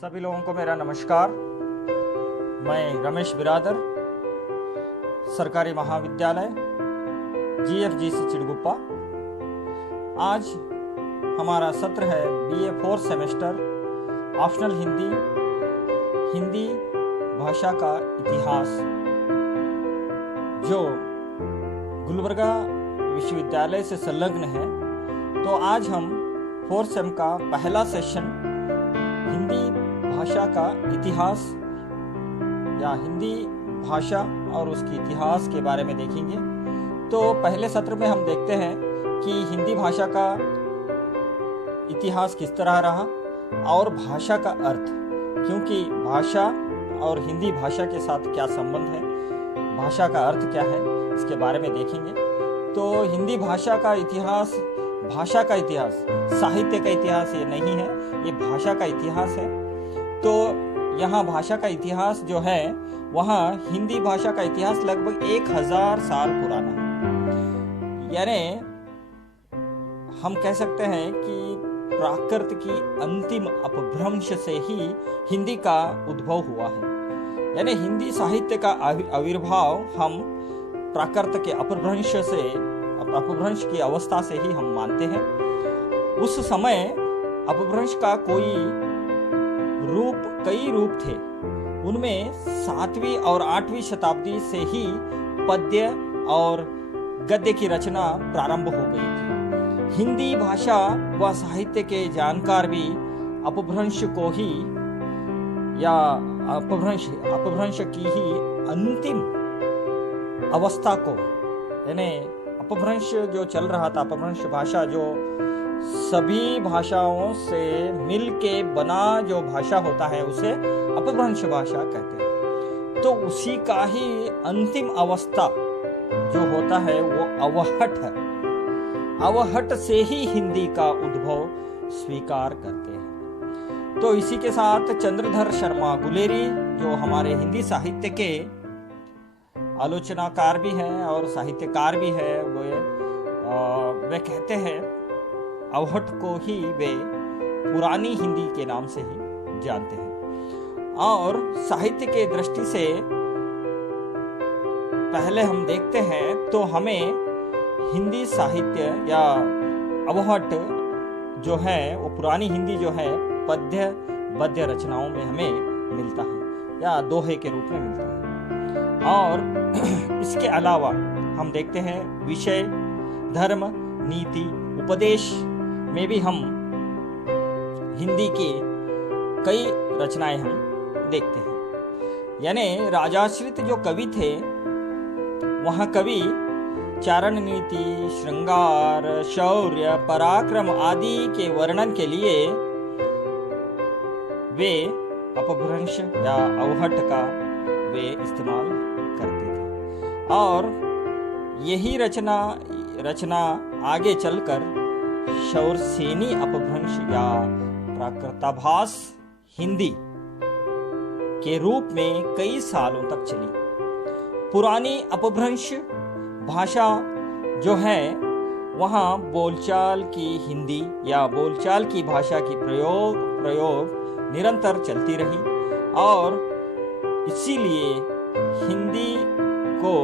सभी लोगों को मेरा नमस्कार। मैं रमेश बिरादर, सरकारी महाविद्यालय GFGC चिड़गुप्पा। आज हमारा सत्र है BA 4 सेमेस्टर ऑप्शनल हिंदी भाषा का इतिहास, जो गुलबर्गा विश्वविद्यालय से संलग्न है। तो आज हम 4 सेम का पहला सेशन हिंदी भाषा का इतिहास या हिंदी भाषा और उसके इतिहास के बारे में देखेंगे। तो पहले सत्र में हम देखते हैं कि हिंदी भाषा का इतिहास किस तरह रहा और भाषा का अर्थ, क्योंकि भाषा और हिंदी भाषा के साथ क्या संबंध है, भाषा का अर्थ क्या है, इसके बारे में देखेंगे। तो हिंदी भाषा का इतिहास, भाषा का इतिहास, साहित्य का इतिहास ये नहीं है, ये भाषा का इतिहास है। तो यहाँ भाषा का इतिहास जो है, वहाँ हिंदी भाषा का इतिहास लगभग 1000 साल पुराना है। यानी हम कह सकते हैं कि प्राकृत की अंतिम अपभ्रंश से ही हिंदी का उद्भव हुआ है। यानी हिंदी साहित्य का आविर्भाव हम प्राकृत के अपभ्रंश की अवस्था से ही हम मानते हैं। उस समय अपभ्रंश का कई रूप थे। उनमें 7वीं और 8वीं शताब्दी से ही पद्य और गद्य की रचना प्रारंभ हो गई थी। हिंदी भाषा व साहित्य के जानकार भी अपभ्रंश को ही या अपभ्रंश की ही अंतिम अवस्था को, यानी अपभ्रंश जो चल रहा था, अपभ्रंश भाषा जो सभी भाषाओं से मिलके बना जो भाषा होता है, उसे अपभ्रंश भाषा कहते हैं। तो उसी का ही अंतिम अवस्था जो होता है वो अवहट है। अवहट से ही हिंदी का उद्भव स्वीकार करते हैं। तो इसी के साथ चंद्रधर शर्मा गुलेरी, जो हमारे हिंदी साहित्य के आलोचनाकार भी हैं और साहित्यकार भी है, वे कहते हैं अवहट को ही वे पुरानी हिंदी के नाम से ही जानते हैं। और साहित्य के दृष्टि से पहले हम देखते हैं तो हमें हिंदी साहित्य या अवहट जो है, वो पुरानी हिंदी जो है, पद्य रचनाओं में हमें मिलता है या दोहे के रूप में मिलता है। और इसके अलावा हम देखते हैं विषय, धर्म, नीति, उपदेश में भी हम हिंदी की कई रचनाएं हम देखते हैं। यानी राजाश्रित जो कवि थे, वहाँ कवि चारण नीति, श्रृंगार, शौर्य, पराक्रम आदि के वर्णन के लिए वे अपभ्रंश या अवहट का वे इस्तेमाल करते थे। और यही रचना आगे चलकर शौरसेनी अपभ्रंश या प्राकृताभास हिंदी के रूप में कई सालों तक चली। पुरानी अपभ्रंश भाषा जो है, वहाँ बोलचाल की हिंदी या बोलचाल की भाषा की प्रयोग निरंतर चलती रही। और इसीलिए हिंदी को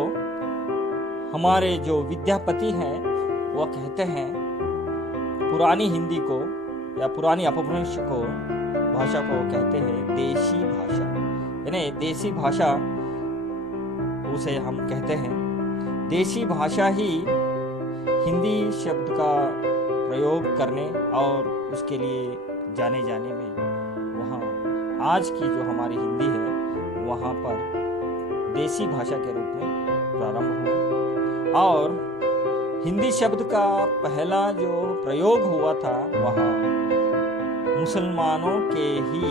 हमारे जो विद्यापति हैं, वो कहते हैं पुरानी हिंदी को या पुरानी अपभ्रंश को भाषा को कहते हैं देशी भाषा। यानी देशी भाषा उसे हम कहते हैं। देशी भाषा ही हिंदी शब्द का प्रयोग करने और उसके लिए जाने में वहाँ आज की जो हमारी हिंदी है, वहाँ पर देशी भाषा के रूप में प्रारंभ हुआ। और हिंदी शब्द का पहला जो प्रयोग हुआ था, वहाँ मुसलमानों के ही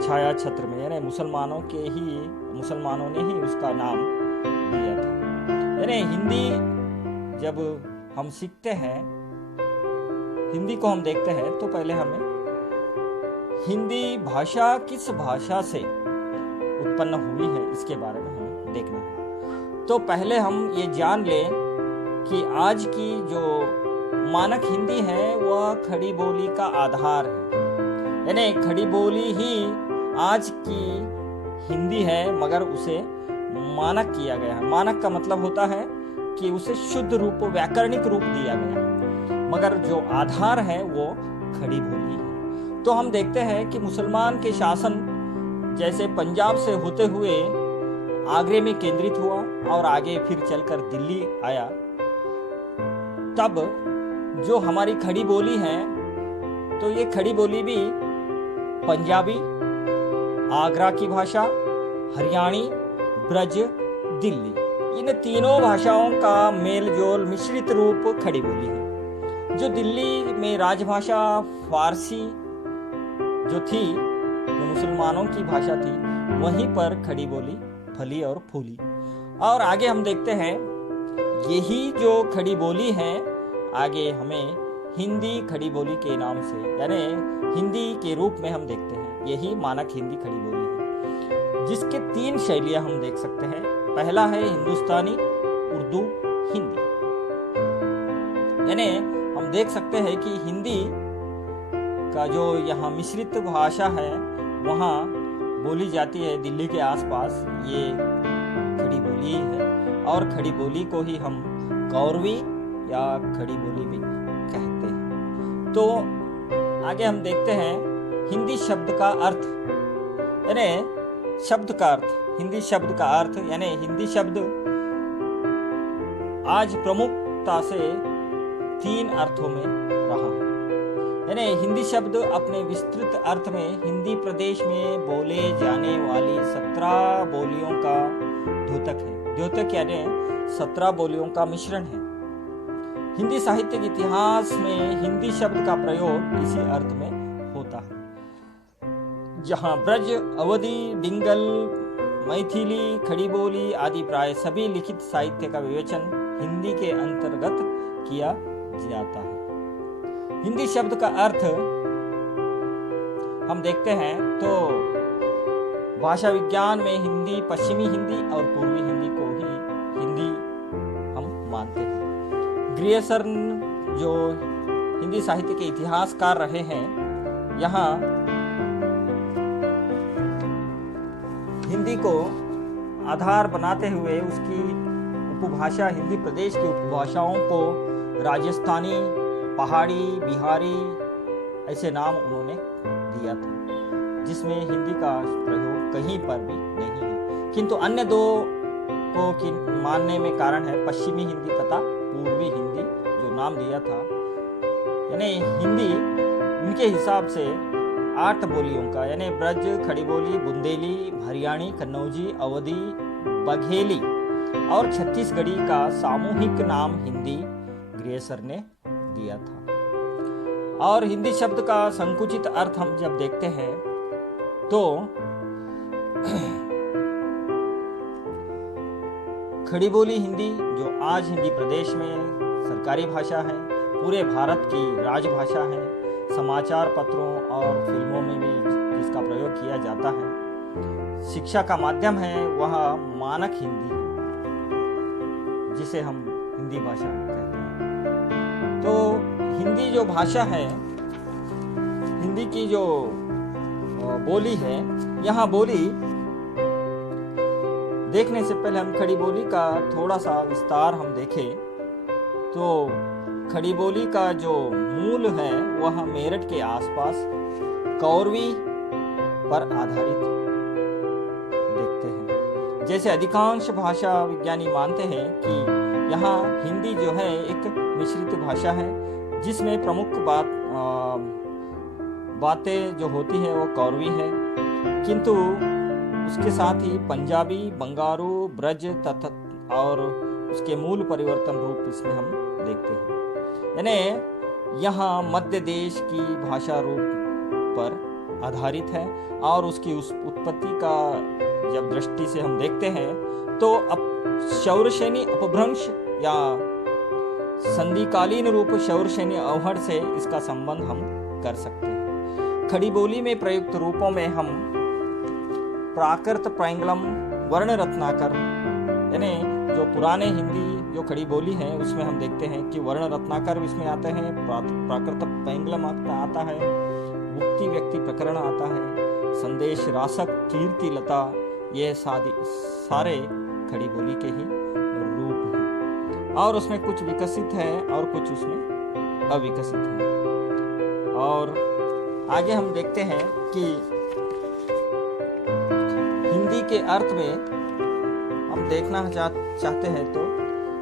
छाया छत्र में, यानी मुसलमानों ने ही उसका नाम दिया था। यानी हिंदी जब हम सीखते हैं, हिंदी को हम देखते हैं, तो पहले हमें हिंदी भाषा किस भाषा से उत्पन्न हुई है, इसके बारे में हमें देखना है। तो पहले हम ये जान लें कि आज की जो मानक हिंदी है, वह खड़ी बोली का आधार है। यानी खड़ी बोली ही आज की हिंदी है, मगर उसे मानक किया गया है। मानक का मतलब होता है कि उसे शुद्ध रूप, व्याकरणिक रूप दिया गया है, मगर जो आधार है वो खड़ी बोली है। तो हम देखते हैं कि मुसलमान के शासन जैसे पंजाब से होते हुए आगरे में केंद्रित हुआ और आगे फिर चलकर दिल्ली आया, तब जो हमारी खड़ी बोली है, तो ये खड़ी बोली भी पंजाबी, आगरा की भाषा, हरियाणी, ब्रज, दिल्ली, इन तीनों भाषाओं का मेलजोल मिश्रित रूप खड़ी बोली है। जो दिल्ली में राजभाषा फारसी जो थी, जो मुसलमानों की भाषा थी, वहीं पर खड़ी बोली फली और फूली। और आगे हम देखते हैं यही जो खड़ी बोली है आगे हमें हिंदी खड़ी बोली के नाम से, यानी हिंदी के रूप में हम देखते हैं। यही मानक हिंदी खड़ी बोली है, जिसके 3 शैलियां हम देख सकते हैं। पहला है हिंदुस्तानी, उर्दू, हिंदी। यानी हम देख सकते हैं कि हिंदी का जो यहाँ मिश्रित भाषा है वहाँ बोली जाती है दिल्ली के आसपास, ये खड़ी बोली है। और खड़ी बोली को ही हम कौरवी या खड़ी बोली भी कहते हैं। तो आगे हम देखते हैं हिंदी शब्द का अर्थ, यानी शब्द का अर्थ, हिंदी शब्द का अर्थ, यानी हिंदी शब्द आज प्रमुखता से 3 अर्थों में रहा है। यानी हिंदी शब्द अपने विस्तृत अर्थ में हिंदी प्रदेश में बोले जाने वाली 17 बोलियों का द्योतक है। द्योतक यानी 17 बोलियों का मिश्रण है। हिंदी साहित्य के इतिहास में हिंदी शब्द का प्रयोग इसी अर्थ में होता है, जहां ब्रज, अवधी, डिंगल, मैथिली, खड़ी बोली आदि प्राय सभी लिखित साहित्य का विवेचन हिंदी के अंतर्गत किया जाता है। हिंदी शब्द का अर्थ हम देखते हैं तो भाषा विज्ञान में हिंदी, पश्चिमी हिंदी और पूर्वी हिंदी को ही हिंदी हम मानते हैं। ग्रियर्सन जो हिंदी साहित्य के इतिहासकार रहे हैं, यहाँ हिंदी को आधार बनाते हुए उसकी उपभाषा, हिंदी प्रदेश की उपभाषाओं को राजस्थानी, पहाड़ी, बिहारी ऐसे नाम उन्होंने दिया था, जिसमें हिंदी का प्रयोग कहीं पर भी नहीं है। किंतु अन्य 2 को की मानने में कारण है पश्चिमी हिंदी तथा पूर्वी हिंदी जो नाम दिया था। यानी हिंदी उनके हिसाब से 8 बोलियों का, यानी ब्रज, खड़ी बोली, बुंदेली, हरियाणी, कन्नौजी, अवधी, बघेली और छत्तीसगढ़ी का सामूहिक नाम हिंदी ग्रियर्सन ने दिया था। और हिंदी शब्द का संकुचित अर्थ हम जब देखते हैं तो खड़ी बोली हिंदी जो आज हिंदी प्रदेश में सरकारी भाषा है, पूरे भारत की राजभाषा है, समाचार पत्रों और फिल्मों में भी जिसका प्रयोग किया जाता है, शिक्षा का माध्यम है, वह मानक हिंदी है जिसे हम हिंदी भाषा कहते हैं। तो हिंदी जो भाषा है, हिंदी की जो बोली है, यहाँ बोली देखने से पहले हम खड़ी बोली का थोड़ा सा विस्तार हम देखें तो खड़ी बोली का जो मूल है वह मेरठ के आसपास कौरवी पर आधारित देखते हैं। जैसे अधिकांश भाषा विज्ञानी मानते हैं कि यहाँ हिंदी जो है एक मिश्रित भाषा है, जिसमें प्रमुख बातें जो होती है वो कौरवी है, किंतु उसके साथ ही पंजाबी, बंगारू, ब्रज तथा और उसके मूल परिवर्तन रूप इसमें हम देखते हैं। यानी यहाँ मध्य देश की भाषा रूप पर आधारित है और उसकी उस उत्पत्ति का जब दृष्टि से हम देखते हैं तो शौरसेनी अपभ्रंश या संधिकालीन रूप शौरसेनी अवहर से इसका संबंध हम कर सकते हैं। खड़ी बोली में प्रयुक्त रूपों में हम प्राकृत, पैंगलम, वर्ण रत्नाकर, यानी जो पुराने हिंदी जो खड़ी बोली है उसमें हम देखते हैं कि वर्ण रत्नाकर इसमें आते हैं, प्राकृत पैंगलम आता है, मुक्ति व्यक्ति प्रकरण आता है, संदेश रासक, कीर्ति लता, यह सारे खड़ी बोली के ही रूप हैं। और उसमें कुछ विकसित है और कुछ उसमें अविकसित है। और आगे हम देखते हैं कि हिंदी के अर्थ में हम देखना चाहते हैं तो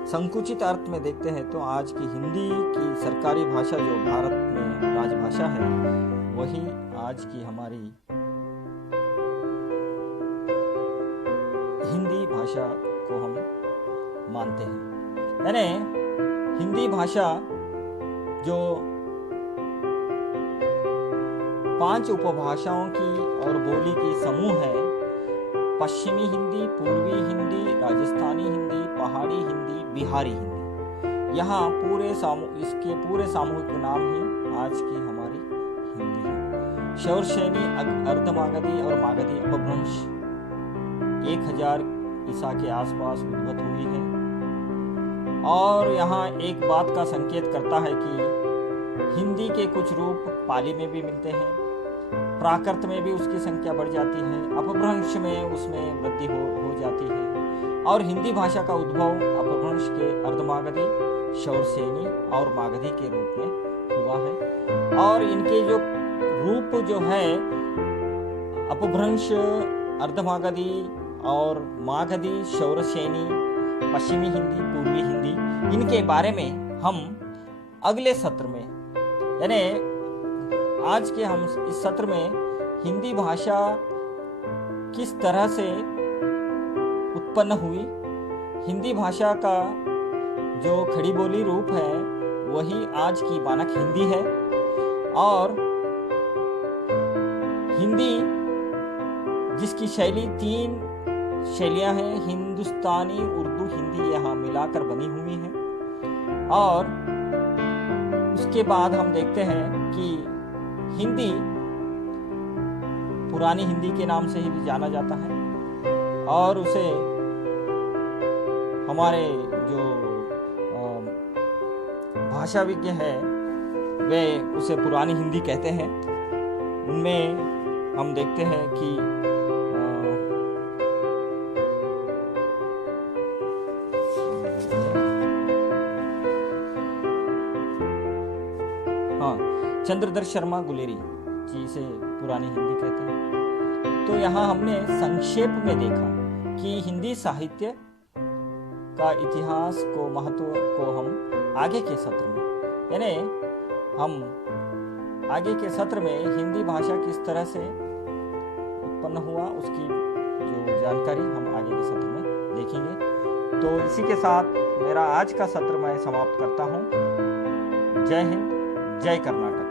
संकुचित अर्थ में देखते हैं तो आज की हिंदी की सरकारी भाषा जो भारत में राजभाषा है, वही आज की हमारी हिंदी भाषा को हम मानते हैं। यानी हिंदी भाषा जो 5 उपभाषाओं की और बोली की समूह है, पश्चिमी हिंदी, पूर्वी हिंदी, राजस्थानी हिंदी, पहाड़ी हिंदी, बिहारी हिंदी। यहाँ इसके पूरे सामूहिक नाम ही आज की हमारी हिंदी है। शौरसेनी, अर्धमागधी और मागधी अपभ्रंश 1000 ईसा के आसपास उद्भूत हुई है। और यहाँ एक बात का संकेत करता है कि हिंदी के कुछ रूप पाली में भी मिलते हैं, प्राकृत में भी उसकी संख्या बढ़ जाती है, अपभ्रंश में उसमें वृद्धि हो जाती है। और हिंदी भाषा का उद्भव अपभ्रंश के अर्धमागधी, शौरसेनी और मागधी के रूप में हुआ है। और इनके जो रूप जो है अपभ्रंश, अर्धमागधी और मागधी, शौरसेनी, पश्चिमी हिंदी, पूर्वी हिंदी, इनके बारे में हम अगले सत्र में, यानी आज के हम इस सत्र में हिंदी भाषा किस तरह से उत्पन्न हुई, हिंदी भाषा का जो खड़ी बोली रूप है वही आज की मानक हिंदी है। और हिंदी जिसकी शैली 3 शैलियां हैं, हिंदुस्तानी, उर्दू, हिंदी, यहाँ मिलाकर बनी हुई है। और उसके बाद हम देखते हैं कि हिंदी पुरानी हिंदी के नाम से ही भी जाना जाता है और उसे हमारे जो भाषाविज्ञ है वे उसे पुरानी हिंदी कहते हैं। उनमें हम देखते हैं कि चंद्रधर शर्मा गुलेरी जी से पुरानी हिंदी कहते हैं। तो यहाँ हमने संक्षेप में देखा कि हिंदी साहित्य का इतिहास को, महत्व को हम आगे के सत्र में, यानी हम आगे के सत्र में हिंदी भाषा किस तरह से उत्पन्न हुआ उसकी जो जानकारी हम आगे के सत्र में देखेंगे। तो इसी के साथ मेरा आज का सत्र मैं समाप्त करता हूँ। जय हिंद, जय कर्नाटक।